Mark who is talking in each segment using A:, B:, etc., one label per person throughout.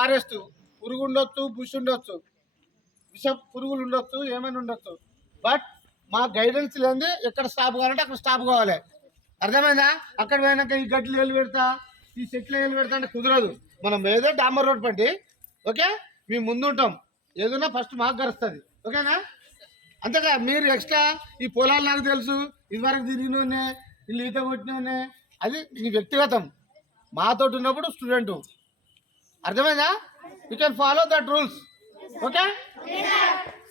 A: Forest పురుగు ఉండొచ్చు bush ఉండొచ్చు విష పురుగులు ఉండొచ్చు ఏమైనా ఉండొచ్చు బట్ మా గైడెన్స్ లేని ఎక్కడ స్టాప్ కావాలంటే అక్కడ స్టాప్ కావాలి. అర్థమైందా? అక్కడ పోయినాక ఈ గడ్డలు వేలు పెడతా ఈ చెట్లు వేలు పెడతా అంటే కుదరదు. మనం ఏదో డాంబర్ రోడ్ పండి ఓకే? మేము ముందు ఉంటాం ఏదైనా ఫస్ట్ మాకు గరుస్తుంది. ఓకేనా? అంతేగా మీరు ఎక్స్ట్రా ఈ పొలాలు నాకు తెలుసు ఇదివరకు తిరిగినోనే వీళ్ళు ఈత కొట్టినోనే అది నీ వ్యక్తిగతం. మాతో ఉన్నప్పుడు స్టూడెంట్. అర్థమైందా? You can follow that rules okay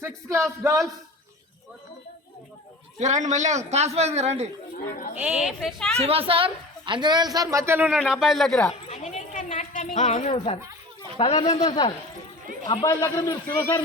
A: sixth class girls రండి మళ్ళీ క్లాస్ వైజ్ రండి. శివ సార్ అంజనేయులు సార్ మధ్యలో ఉండండి అబ్బాయిల దగ్గర.
B: Sir
A: Anjaneyulu sir. Sadananda sir అబ్బాయిల దగ్గర మీరు Shiva sir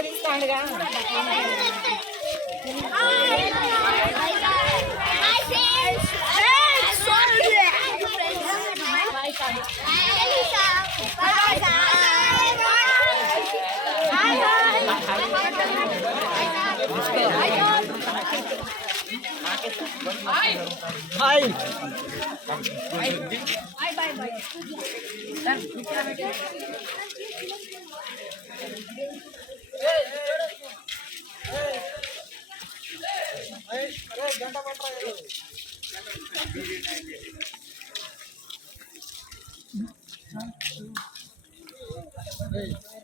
C: చదివిస్తాడుగా hi
B: hi bye bye Hey.